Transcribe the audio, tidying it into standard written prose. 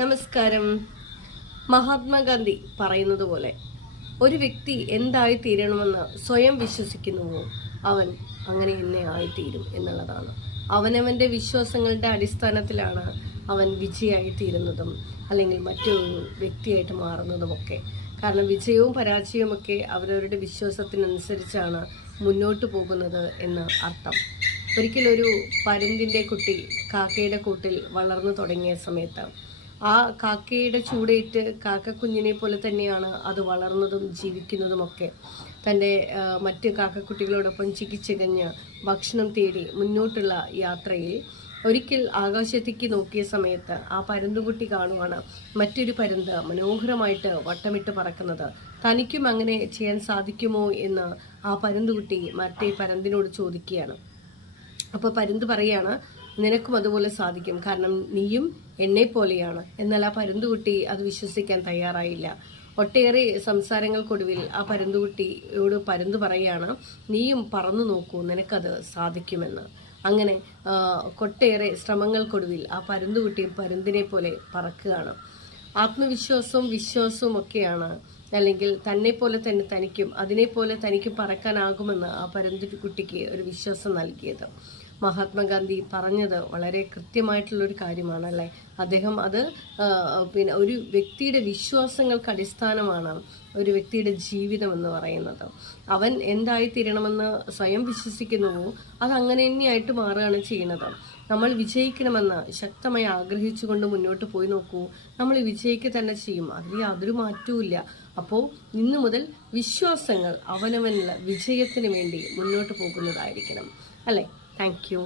നമസ്കാരം. മഹാത്മാഗാന്ധി പറയുന്നത് പോലെ ഒരു വ്യക്തി എന്തായി തീരണമെന്ന് സ്വയം വിശ്വസിക്കുന്നുവോ അവൻ അങ്ങനെ തന്നെ ആയിത്തീരും എന്നുള്ളതാണ്. അവനവന്റെ വിശ്വാസങ്ങളുടെ അടിസ്ഥാനത്തിലാണ് അവൻ വിജയായി തീരുന്നതും അല്ലെങ്കിൽ മറ്റൊരു വ്യക്തിയായിട്ട് മാറുന്നതുമൊക്കെ. കാരണം വിജയവും പരാജയവും ഒക്കെ അവരവരുടെ വിശ്വാസത്തിനനുസരിച്ചാണ് മുന്നോട്ട് പോകുന്നത് എന്ന് അർത്ഥം. ഒരിക്കലൊരു പരുന്തിൻ്റെ കുട്ടി കാക്കയുടെ കൂട്ടിൽ വളർന്നു തുടങ്ങിയ സമയത്ത് ആ കാക്കയുടെ ചൂടേറ്റ് കാക്കക്കുഞ്ഞിനെ പോലെ തന്നെയാണ് അത് വളർന്നതും ജീവിക്കുന്നതുമൊക്കെ. തൻ്റെ മറ്റ് കാക്കക്കുട്ടികളോടൊപ്പം ചികിച്ചികഞ്ഞ് ഭക്ഷണം തേടി മുന്നോട്ടുള്ള യാത്രയിൽ ഒരിക്കൽ ആകാശത്തേക്ക് നോക്കിയ സമയത്ത് ആ പരുന്തുകുട്ടി കാണുവാണ് മറ്റൊരു പരുന്ത് മനോഹരമായിട്ട് വട്ടമിട്ട് പറക്കുന്നത്. തനിക്കും അങ്ങനെ ചെയ്യാൻ സാധിക്കുമോ എന്ന് ആ പരുന്തുകുട്ടി മറ്റേ പരുന്തിനോട് ചോദിക്കുകയാണ്. അപ്പോൾ പരുന്ത് പറയാണ്, നിനക്കും അതുപോലെ സാധിക്കും, കാരണം നീയും എന്നെ പോലെയാണ്. എന്നാൽ ആ പരുന്തുകുട്ടി അത് വിശ്വസിക്കാൻ തയ്യാറായില്ല. ഒട്ടേറെ സംസാരങ്ങൾക്കൊടുവിൽ ആ പരുന്തുകുട്ടിയോട് പരുന്ത് പറയാണ്, നീയും പറന്നു നോക്കൂ, നിനക്കത് സാധിക്കുമെന്ന്. അങ്ങനെ ഒട്ടേറെ ശ്രമങ്ങൾക്കൊടുവിൽ ആ പരുന്തുകുട്ടിയും പരുന്തിനെ പോലെ പറക്കുകയാണ്. ആത്മവിശ്വാസവും വിശ്വാസവും ഒക്കെയാണ്, അല്ലെങ്കിൽ തന്നെ പോലെ തന്നെ തനിക്കും അതിനെപ്പോലെ തനിക്കും പറക്കാനാകുമെന്ന് ആ പരുന്തുകുട്ടിക്ക് ഒരു വിശ്വാസം നൽകിയത്. മഹാത്മാഗാന്ധി പറഞ്ഞത് വളരെ കൃത്യമായിട്ടുള്ളൊരു കാര്യമാണല്ലേ. അദ്ദേഹം അത് ഒരു വ്യക്തിയുടെ വിശ്വാസങ്ങൾക്ക് അടിസ്ഥാനമാണ് ഒരു വ്യക്തിയുടെ ജീവിതം എന്ന് പറയുന്നത്. അവൻ എന്തായിത്തീരണമെന്ന് സ്വയം വിശ്വസിക്കുന്നുവോ അത് അങ്ങനെ തന്നെയായിട്ട് മാറുകയാണ് ചെയ്യുന്നത്. നമ്മൾ വിജയിക്കണമെന്ന് ശക്തമായി ആഗ്രഹിച്ചുകൊണ്ട് മുന്നോട്ട് പോയി നോക്കൂ, നമ്മൾ വിജയിക്കുക തന്നെ ചെയ്യും. അതിൽ യാതൊരു മാറ്റവുമില്ല. അപ്പോൾ ഇന്നു മുതൽ വിശ്വാസങ്ങൾ അവനവനുള്ള വിജയത്തിന് വേണ്ടി മുന്നോട്ട് പോകുന്നതായിരിക്കണം അല്ലേ. Thank you.